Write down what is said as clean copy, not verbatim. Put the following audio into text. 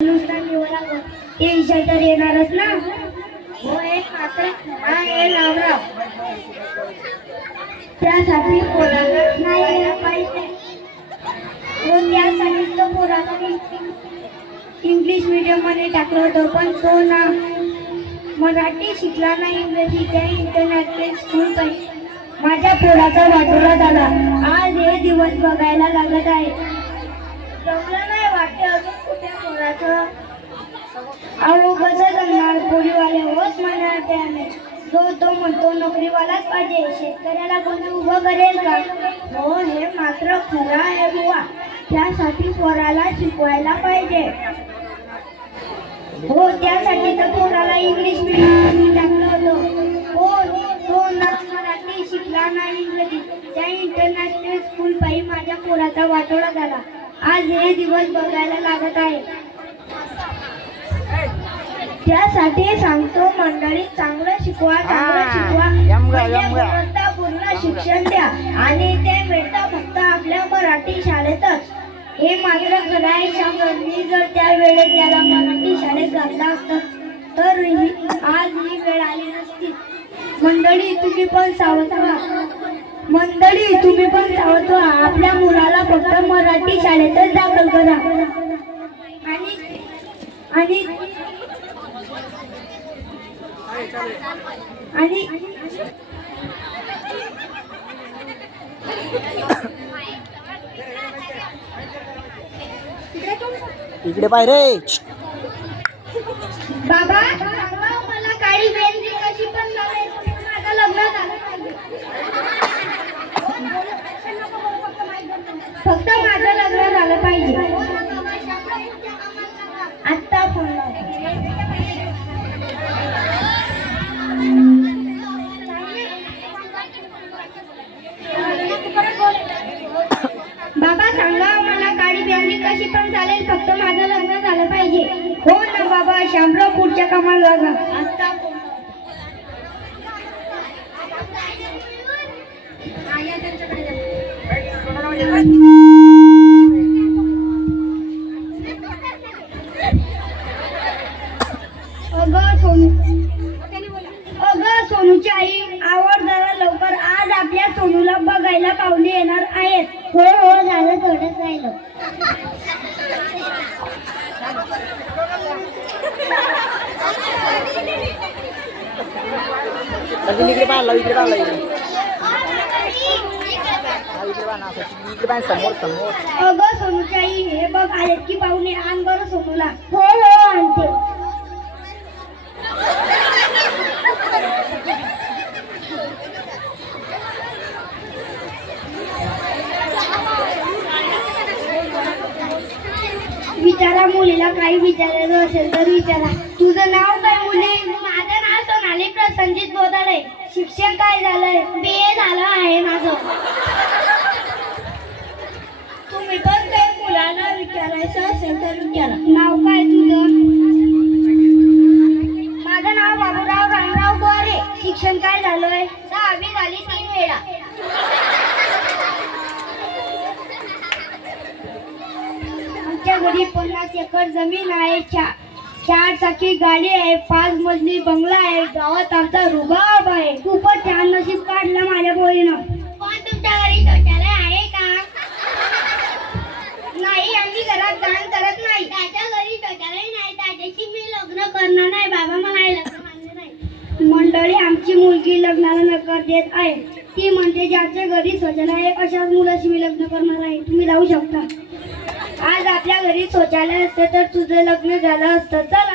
ते विषय तर येणारच ना. हो एक मात्र हे नावराव त्यासाठी पोराला नाही यायला पाहिजे. हो त्यासाठी तो पोराला इंग्लिश मीडियम मध्ये टाकलं होतं, पण तो ना मराठी शिकला नाही, इंग्रजीच्या इंटरनॅशनल स्कूल पाहिजे. माझ्या पोराचा वाटोळा झाला. आज हे दिवस बघायला लागत आहे. जमलं नाही वाटते अजून कुठे पोराचं. अहो कसं जमणार, पोरीवाले होच म्हणणार त्याने. तो म्हणतो नोकरीवालाच पाहिजे, शेतकऱ्याला कोणी उभं करेल का. हो हे मात्र खरं आहे बुवा. त्यासाठी पोराला शिकवायला पाहिजे. हो त्यासाठी तर पोराला इंग्लिश मीडियम टाकलं होतं. हो तो ना मराठी शिकला नाही, इंग्रजी त्या इंटरनॅशनल स्कूल पायी माझ्या पोराचा वाटोळा झाला. आज हे दिवस बघायला लागत आहे. त्यासाठी सांगतो मंडळी, चांगलं शिकवा, चांगलं शिकवा, पूर्ण शिक्षण द्या. आणि ते मिळतं फक्त आपल्या मराठी शाळेतच. हे मात्र खरं आहे. शामरावनी जर त्या वेळेत त्याला मराठी शाळेत घातला असतं तर आज ही वेळ आली नसती. मंडळी तुम्ही पण सावध व्हा. मंडळी तुम्ही पण सावध व्हा. आपल्या मुलाला फक्त मराठी शाळेतच दाखल करा. आणि आणि आणि इकडे पाय रे. बाबा मला काळी बेंद्री कशी पण झाली, माझं लग्न झालं पाहिजे. फक्त माझं लग्न झालं पाहिजे. आत्ता फोन बाबा सांगा मला काळी बेंद्री कशी पण चालेल, फक्त माझं लग्न झालं पाहिजे. हो ना बाबा, शामराव पुढच्या कामाला लागा. अगं सोनूची आई, आवड जरा लवकर. आज आपल्या सोनूला बघायला पाहुणे येणार आहेत. हो हो झालं, थोडंच राहिलं. इकडे पाहिलं, इकडे पाहिलं, इकडे पाय समोर समोर. अगं सोनूची आई, हे बघ आहेत की पाहुणे. आण बरं सोनूला. हो हो आणते. विचारा मुलीला काही विचारायचं असेल तर विचारा. तुझं नाव काय मुली? माझं नाव सोनाली प्रसंजित बोदाडे. शिक्षण काय झालंय? BA झालं आहे माझं. तुम्ही पण काही मुलाला विचारायचं असेल तर विचारा. नाव काय तुझं? माझं नाव बाबूराव रामराव गोरे. शिक्षण काय झालंय? 6वी झाली 3 वेळा. आमच्या घरी 50 एकर जमीन आहे, 4 चाकी गाडी आहे, 5 मजली बंगला आहे, गावात आमचा रुबाब आहे. खूपच छान नशीब काढलं माझ्या पोरीनं. पण तुमच्या घरी शौचालय आहे का? नाही, आम्ही घरात दान करत नाही. त्याच्या घरी शौचालय नाही, त्याच्याशी मी लग्न करणार नाही. बाबा मला लग्न मान्य नाही. मंडळी, आमची मुलगी लग्नाला नकार देत आहे. ती म्हणते ज्याच्या घरी शौचालय आहे अशाच मुलाशी मी लग्न करणार आहे. तुम्ही जाऊ शकता. आज आपल्या घरी शौचालय असते तर तुझं लग्न झालं असतं. चल